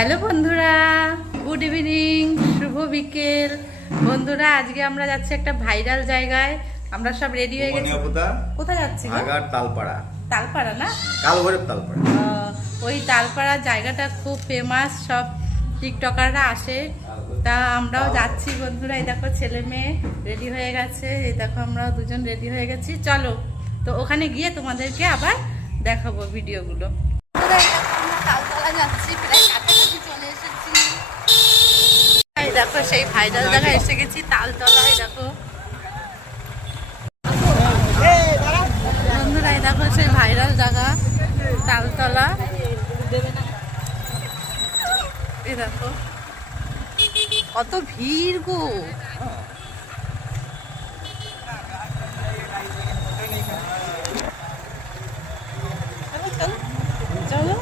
Hello বন্ধুরা, good evening, শুভ বিকেল। বন্ধুরা আজকে আমরা যাচ্ছি একটা ভাইরাল জায়গায়। আমরা সব রেডি হয়ে গেছি। কোথায় যাচ্ছি? আগার তালপাড়া। তালপাড়া না, কালভৈরব তালপাড়া। ওই তালপাড়া জায়গাটা খুব ফেমাস, সব টিকটকাররা আসে। তা আমরাও যাচ্ছি বন্ধুরা। এই দেখো ছেলে মেয়ে রেডি হয়ে গেছে, এই দেখো আমরাও দুজন রেডি হয়ে গেছি। চলো তো ওখানে গিয়ে তোমাদেরকে আবার দেখাবো ভিডিওগুলো। তালতলা যাচ্ছি, প্রায় কাছাকাছি চলে এসেছি। এই দেখো সেই ভাইরাল জায়গায় এসে গেছি, তালতলায়। দেখো বন্ধুরা, এই দেখো সেই ভাইরাল জায়গা তালতলা। এই দেখো কত ভিড় গো। চলো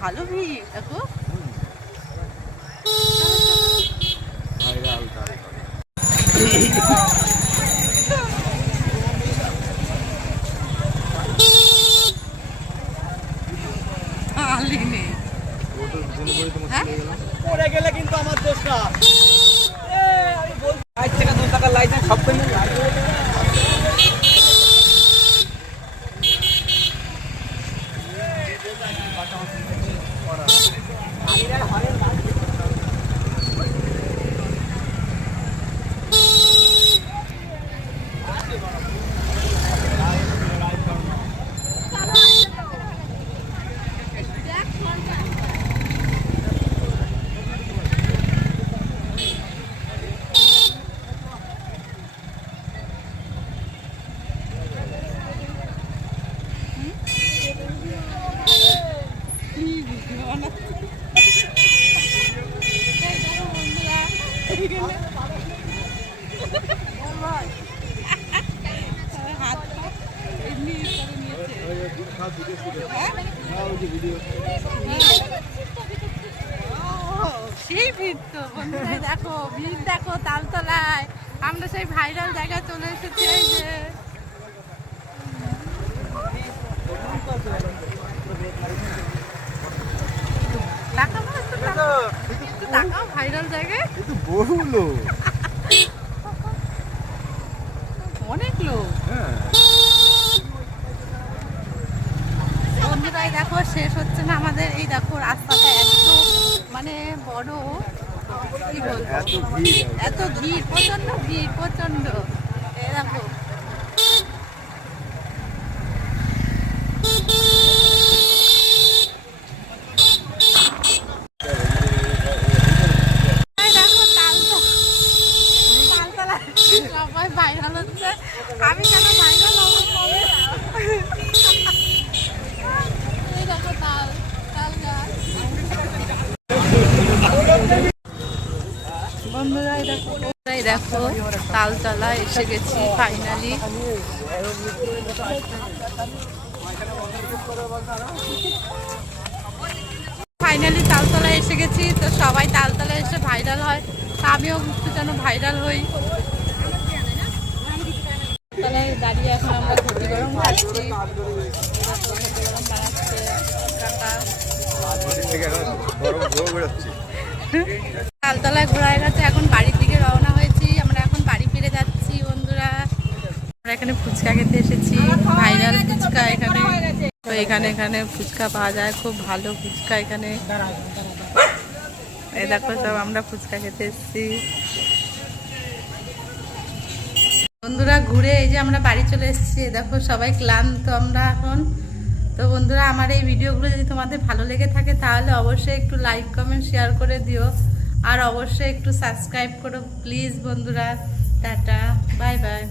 ভালো ভিড় দেখো। গেলে কিন্তু আমার দোষটা। আমি বলছি 5 টাকা 2 টাকা লাইসেন্স সব পেমেন্ট সেই ভিড় তো বন্ধুরা, দেখো ভিড় দেখো তালতলায়। আমরা সেই ভাইরাল জায়গায় চলে এসেছি। এই যে তাকাও ভাইরাল জায়গায়, বহু লোক, অনেক লোক। বন্ধুরা দেখো শেষ হচ্ছে না আমাদের। এই দেখো রাস্তাটা এত মানে বড়, কি বলবো, এত ভিড়, প্রচন্ড ভিড়, প্রচন্ড। এই দেখো সবাই ভাইরাল হচ্ছে। আমি কেন ভাইরাল হবো? এই দেখো তাল গাছ। বন্ধুরা এই দেখো তালতলা এসে গেছি ফাইনালি। ফাইনালি তালতলা এসে গেছি। তো সবাই তালতলা এসে ভাইরাল হয়, তা আমিও একটু যেন ভাইরাল হই। তালতলায় দাঁড়িয়ে এখন আমরা ঘটি গরম খাচ্ছি। তালতলায় ঘোরা হয়ে গেছে, এখন বাড়ির দিকে রওনা হয়েছি। আমরা এখন বাড়ি ফিরে যাচ্ছি বন্ধুরা। আমরা এখানে ফুচকা খেতে এসেছি, ভাইরাল ফুচকা এখানে। তো এখানে ফুচকা পাওয়া যায়, খুব ভালো ফুচকা এখানে। এই দেখো সব আমরা ফুচকা খেতে এসেছি বন্ধুরা। ঘুরে এই যে আমরা বাড়ি চলে এসেছি। দেখো সবাই ক্লান্ত আমরা এখন। তো বন্ধুরা আমার এই ভিডিওগুলো যদি তোমাদের ভালো লেগে থাকে তাহলে অবশ্যই একটু লাইক কমেন্ট শেয়ার করে দিও, আর অবশ্যই একটু সাবস্ক্রাইব করো প্লিজ বন্ধুরা। Tata, bye bye.